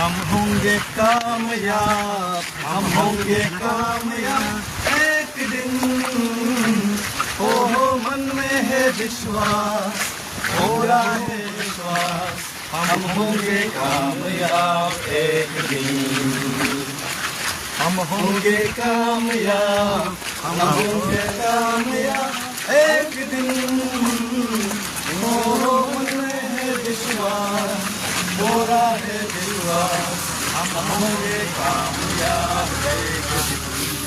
हम होंगे कामयाब, हम होंगे कामयाब एक दिन। हो मन में है विश्वास, हो रहा है विश्वास, हम होंगे कामयाब एक दिन। हम होंगे कामयाब, हम होंगे कामयाब एक दिन। हो मन में है विश्वास, हो रहा है विश्वास, हम होंगे कामयाब एक दिन।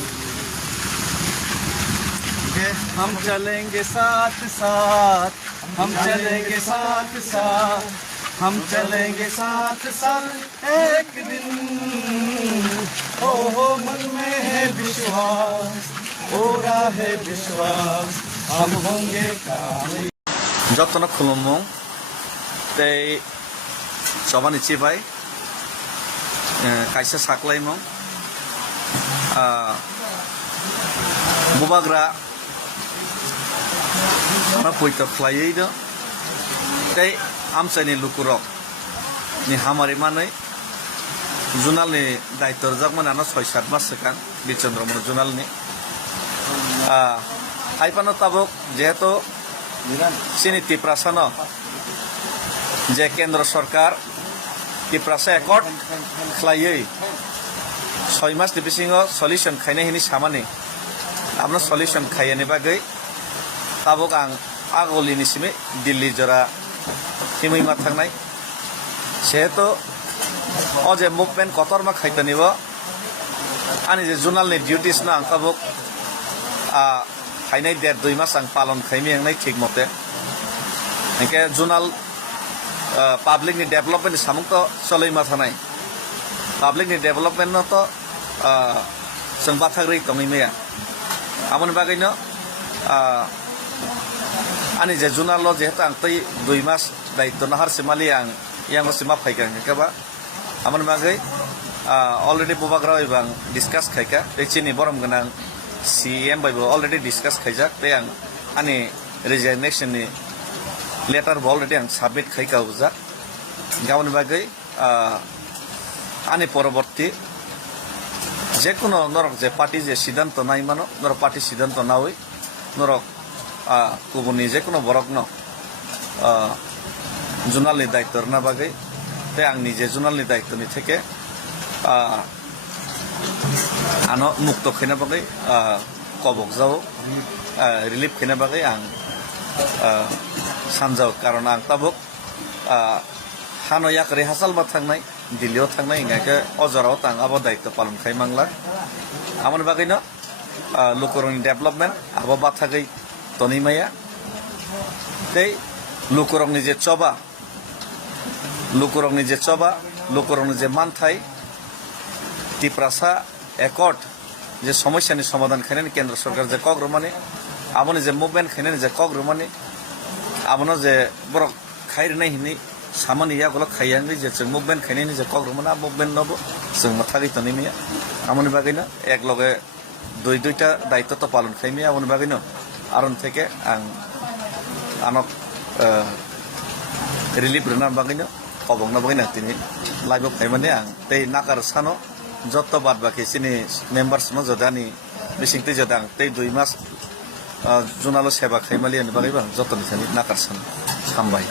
हम चलेंगे साथ साथ, हम चलेंगे साथ साथ, हम चलेंगे साथ साथ एक दिन। हो मन में है विश्वास, हो रहा है विश्वास, हम होंगे कामयाब। যতন খুলুম তাই সবানি চিবাই কাইসা সাকলাইমং বুবাগ্রা পৈত খ্লাইयै দ তাই আমসাইনি লুকুরক ni hamari manai junal ni daittor jak manana 6-7 mas sekan bichandramon junal ni haipano tabok jehetu sini tiprasano je kendra sarkar tiprasa ekord khlaiयै 6 mas ni bisingo solution khainai hini samani amno solution khaiyani bagai tabok ang agoli ni simi dilli jora himui ma thangnai sehetu o je movement kotorma khaitanibo ani je journal ni duties na ang tabok hainai 1.5-2 mas ang palon khaimi angnai thik mote engke journal public ni development samung to choloi ma thanai public ni development no to sung bathagri tongi meya amon bagai no ani je journal lo je ta ang tei 2 mas daitto na har simali ang yang sima phaikan ke ba amon bagai already bubagra ibang discuss khaika chini borom ganang CM by already discuss khaijak te ang ani resignation ni letter already ang submit khaika uja gaun bagai ani পরবর্তী যে কোনো নরক যে party যে সিদ্ধান্ত নাই মানো নরক পার্টি সিদ্ধান্ত না হই নরক কুবনি যে কোনো বরক ন জোনালনি দায়িত্ব না বাগৈ তে আং নিজে জোনালনি দায়িত্বনি থেকে আনো মুক্ত খাইনা বাগৈ কবক যাও রিলিফ খাইনা বাগৈ আং সানজাও কারণ আং তাবক হানো ইয়াক রেহাসাল বা থাকনাই দিল্লিও থাকনাই ইংগাকে অজরাও তাং আবো দায়িত্ব পালন খাই মাংলা আমন বাগৈ ন লুকুরংনি ডেভেলপমেন্ট আবো বাথাগৈ তনিমায়া তেই লুকুরংনি যে চবা লুকুরংনি যে চবা লুকুরংনি যে মানথাই টিপ্রাসা একট যে সমস্যানি সমাধান খাইনানি কেন্দ্র সরকার যে কগ্রমানি আমনি যে মুভমেন্ট খাইনানি যে কগ্রমানি আমনো যে বড় খাইরনাই হিনি সামানি ইয়াগুলো খাইয়াঙ্গি যে जों মুভমেন্ট খাইনানি যে কগ্রমানা মুভমেন্ট নবো जों মাথাগৈ তনিমিয়া আমনি বাগৈ না এক লগে দুইটা দায়িত্ব তো পালন খাইমিয়া আমনি বাগৈ ন আরন থেকে আং আনক রিলিফ রনা বাগৈ ন কবংনা বাগৈ না তিনি লাইভ খাইমানে আং তেই নাকার সানো যত বাদ বাকি সিনি মেম্বার্স নো জদানি বিসিংতে জদাং তেই 2 মাস জোনালো সেবা খাইমালি আনি বাগৈ বাং যত নিছানি নাকার সানো হামবাই